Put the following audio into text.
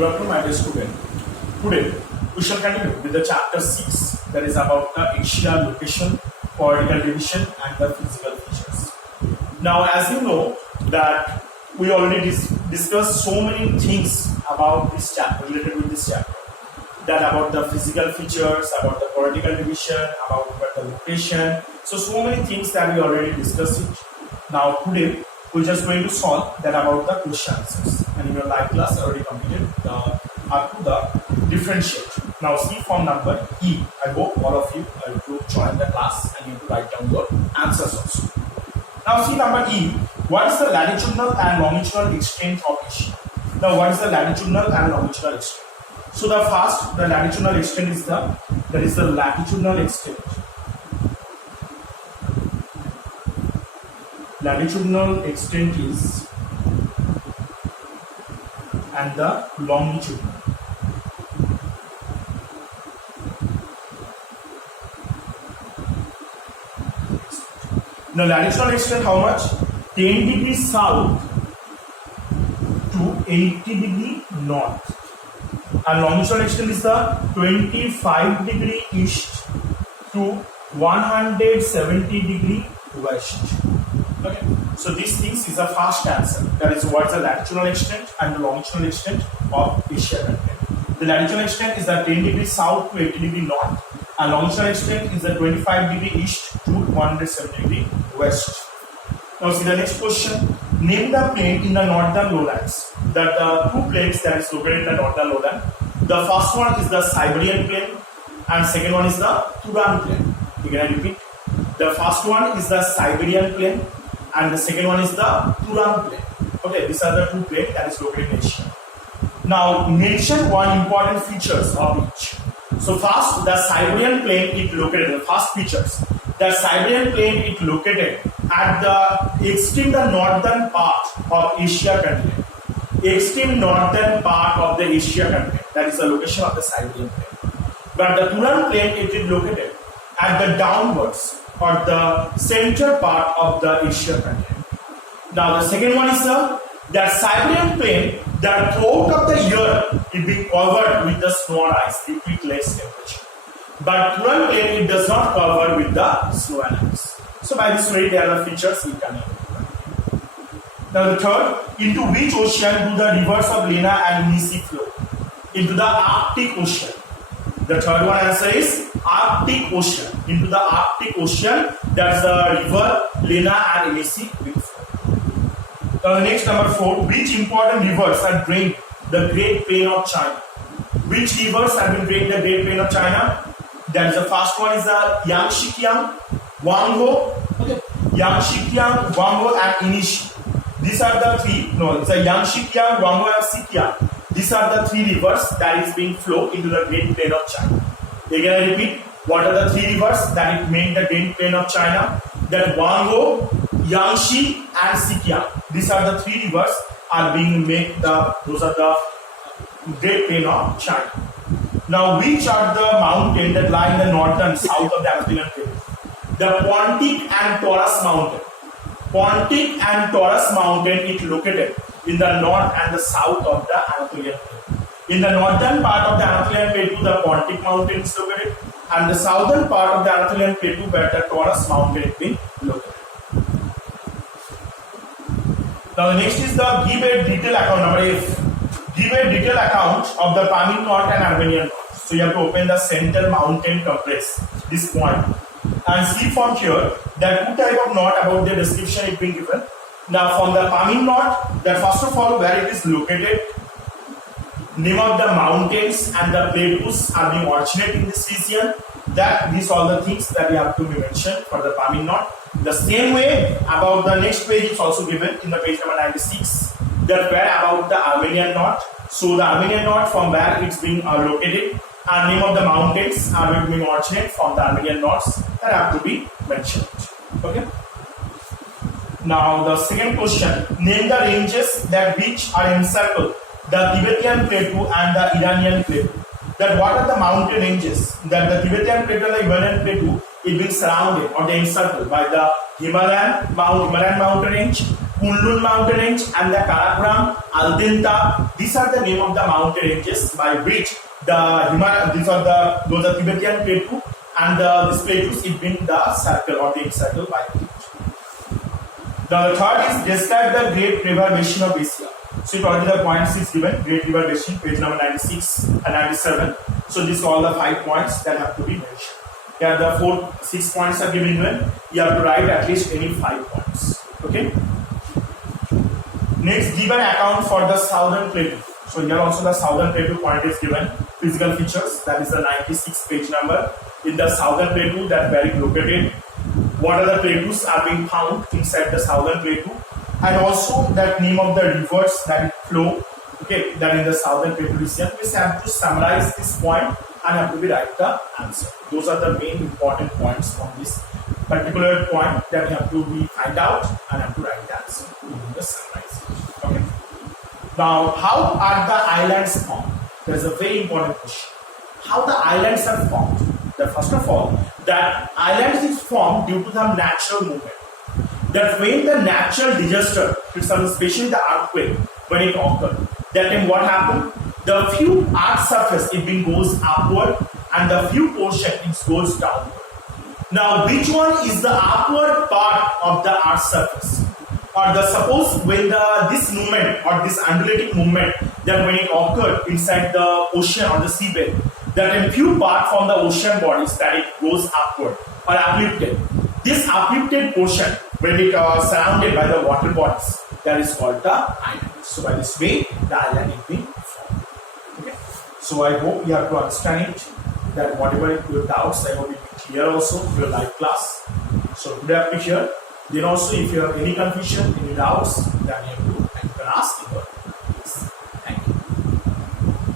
Good afternoon, my dear student. Today, we shall continue with the chapter 6, that is about the Asia location, political division, and the physical features. Now, as you know, that we already discussed so many things about this chapter, related with this chapter. That about the physical features, about the political division, about the location. So many things that we already discussed it. Now, today, we're just going to solve that about the question answers. And in your live class, I already completed up to the differentiate. Now, see form number E. I hope all of you will join the class and you have to write down your answers also. Now, see number E. What is the latitudinal and longitudinal extent of Asia? Now, what is the latitudinal and longitudinal extent? So, the latitudinal extent is the latitudinal extent. Latitudinal extent is and the longitudinal. Now, latitudinal extent how much? 10 degrees south to 80 degree north. And longitudinal extent is the 25 degree east to 170 degree west. Okay, so these things is a fast answer. That is what is the latitudinal extent and the longitudinal extent of Asia continent. The latitudinal extent is the 10 degree south to 80 degree north, and longitudinal extent is the 25 degree east to 170 degree west. Now see the next question. Name the plain in the northern lowlands. That the two plains that is located in the northern lowland. The first one is the Siberian plain, and second one is the Turan plain. Again I repeat. The first one is the Siberian plain, and the second one is the Turan plain. Okay, these are the two plains that is located in Asia. Now, mention one important features of each. So first, the Siberian plain is located. The first features. The Siberian plain is located at the extreme northern part of Asia continent. Extreme northern part of the Asia continent. That is the location of the Siberian plain. But the Turan plain it is located at the downwards or the center part of the Asia continent. Now the second one is the Siberian plain. The throughout of the year it be covered with the snow and ice due to less temperature. But Turan plain it does not cover with the snow and ice. So by this way there are the features we can identify. Now the third, into which ocean do the rivers of Lena and Yenisei flow? Into the Arctic Ocean. The third one answer is Arctic Ocean. Into the Arctic Ocean, that's the river Lena and Yenisei will flow. The next number 4, which important rivers have drained the Great Plain of China? Which rivers have been drained the Great Plain of China? That is the first one is the Yangtze-Kiang, Huanghe, okay, Yangtze-Kiang, Huanghe and Yenisei. These are the three. No, it's a Yangtze-Kiang, Huanghe and Sikiang. These are the three rivers that is being flow into the Great Plain of China. Again I repeat, what are the three rivers that it make the Great Plain of China? That Huanghe, Yangtze and Sikiang. These are the three rivers are being made those are the Great Plain of China. Now which are the mountains that lie in the north and south of the Anatolian Plain? The Pontic and Taurus mountain. Pontic and Taurus mountain is located in the north and the south of the Anatolian Plain. In the northern part of the Anatolian Plateau, the Pontic mountain is located, and the southern part of the Anatolian Plateau, where the Taurus mountain is being located. Now the next is the give a detailed account, number F. Give a detailed account of the Pamir Knot and Armenian Knot. So you have to open the center mountain compress, this point. And see from here that two type of knot about the description it being given. Now from the Pamir Knot, that first of all where it is located, name of the mountains and the plateaus are being originate in this region. That these all the things that we have to be mentioned for the Pamir Knot. The same way about the next page is also given in the page number 96. That where about the Armenian Knot. So the Armenian Knot from where it's being located, and name of the mountains are being originate from the Armenian knots that have to be mentioned. Okay. Now the second question, name the ranges that which are encircle the Tibetan Plateau and the Iranian Plateau. That what are the mountain ranges? That the Tibetan Plateau and the Iranian Plateau is being surrounded or they encircled by the Himalayan mountain range Kunlun mountain range and the Karakoram, Aldenta. These are the name of the mountain ranges by which the Himalaya, those are Tibetan plateau, and this plateaus it been the circle or the encircle by it. The third is describe the Great River Basin of Asia. So it already the points is given, Great River Basin, page number 96 and 97. So these are all the 5 points that have to be mentioned. Here the 6 points are given. You have to write at least any 5 points. Okay. Next, give an account for the southern plateau. So here also the southern plateau point is given. Physical features, that is the 96 page number. In the southern plateau, that where it located. What are the plateaus are being found inside the southern plateau, and also that name of the rivers that flow. Okay, that in the southern plateau region. We have to summarize this point and have to be write the answer. Those are the main important points from this particular point that we have to be find out and have to write the answer in the summarization. Okay. Now, how are the islands formed? There is a very important question. How the islands are formed? That first of all, that islands is formed due to the natural movement. That when the natural disaster, especially the earthquake, when it occurred, that time what happened? The few earth surface it being goes upward and the few portion it goes downward. Now, which one is the upward part of the earth surface? Or the suppose when this movement or this undulating movement that when it occurred inside the ocean or the seabed, that a few part from the ocean bodies that it goes upward or uplifted. This uplifted portion when it surrounded by the water bodies, that is called the island. So by this way the island is being formed. Okay. So I hope you have to understand it, that whatever your doubts I hope it be clear also in your live class. So today up to here. Then also if you have any confusion, any doubts, then you can ask in your